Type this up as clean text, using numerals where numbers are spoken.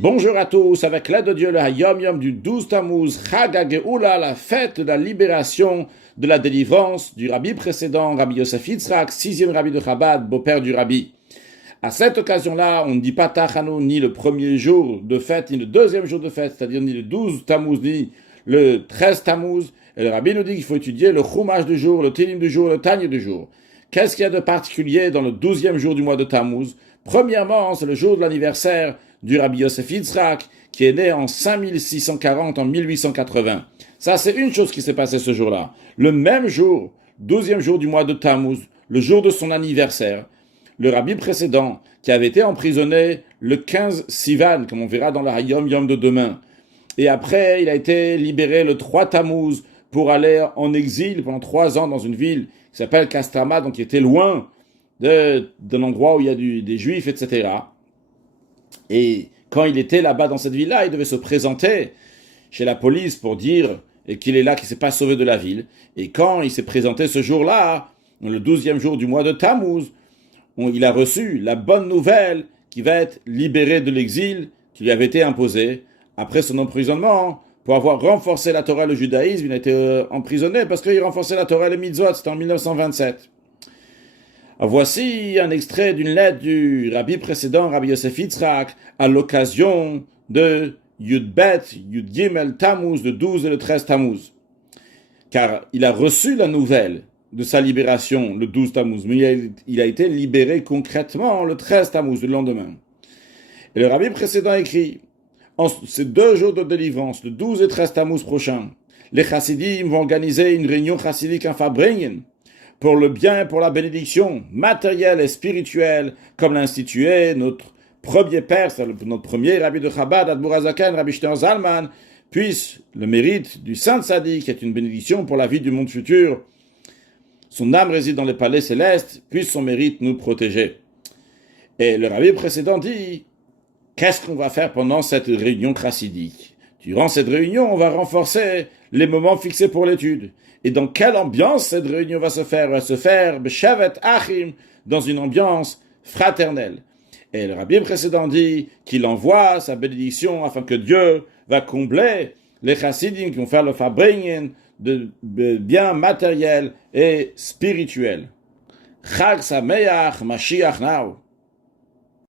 Bonjour à tous, avec l'aide de Dieu, le Hayom Yom du 12 Tammuz, Chag HaGeoula, la fête de la libération, de la délivrance du rabbi précédent, Rabbi Yosef Yitzhak, sixième rabbi de Chabad, beau-père du rabbi. À cette occasion-là, on ne dit pas Tachano, ni le premier jour de fête, ni le deuxième jour de fête, c'est-à-dire ni le 12 Tammuz, ni le 13 Tammuz. Et le rabbi nous dit qu'il faut étudier le Chumash du jour, le Télim du jour, le Tanya du jour. Qu'est-ce qu'il y a de particulier dans le 12e jour du mois de Tammuz? Premièrement, c'est le jour de l'anniversaire du rabbi Yosef Yitzhak, qui est né en 5640, en 1880. Ça, c'est une chose qui s'est passée ce jour-là. Le même jour, 12e jour du mois de Tammuz, le jour de son anniversaire, le rabbi précédent, qui avait été emprisonné le 15 Sivan, comme on verra dans le Hayom Yom de demain, et après, il a été libéré le 3 Tammuz pour aller en exil pendant 3 ans dans une ville qui s'appelle Castrama, donc qui était loin d'un endroit où il y a des Juifs, etc. Et quand il était là-bas dans cette ville-là, il devait se présenter chez la police pour dire qu'il est là, qu'il ne s'est pas sauvé de la ville. Et quand il s'est présenté ce jour-là, le 12e jour du mois de Tammuz, il a reçu la bonne nouvelle qu'il va être libéré de l'exil qui lui avait été imposé. Après son emprisonnement, pour avoir renforcé la Torah et le judaïsme, il a été emprisonné parce qu'il renforçait la Torah et les mitzvot, c'était en 1927. Voici un extrait d'une lettre du rabbi précédent, Rabbi Yosef Yitzhak, à l'occasion de Yud Bet, Yud Gimel Tammuz, le 12 et le 13 Tammuz. Car il a reçu la nouvelle de sa libération le 12 Tammuz, mais il a été libéré concrètement le 13 Tammuz, le lendemain. Et le rabbi précédent écrit, en ces 2 jours de délivrance, le 12 et 13 Tammuz prochain, les chassidim vont organiser une réunion chassidique en Fabringen, pour le bien, pour la bénédiction matérielle et spirituelle, comme l'a institué notre premier père, notre premier rabbi de Chabad, Admour HaZaken, Rabbi Shneur Zalman, puisse le mérite du Saint Tzaddik, qui est une bénédiction pour la vie du monde futur, son âme réside dans les palais célestes, puisse son mérite nous protéger. Et le rabbi précédent dit, qu'est-ce qu'on va faire pendant cette réunion chassidique? Durant cette réunion, on va renforcer les moments fixés pour l'étude. Et dans quelle ambiance cette réunion va se faire? Elle va se faire B'Shevet Achim, dans une ambiance fraternelle. Et le rabbi précédent dit qu'il envoie sa bénédiction afin que Dieu va combler les chassidim qui vont faire le Fabringen de biens matériels et spirituels. Chag Sameach Mashiach Now.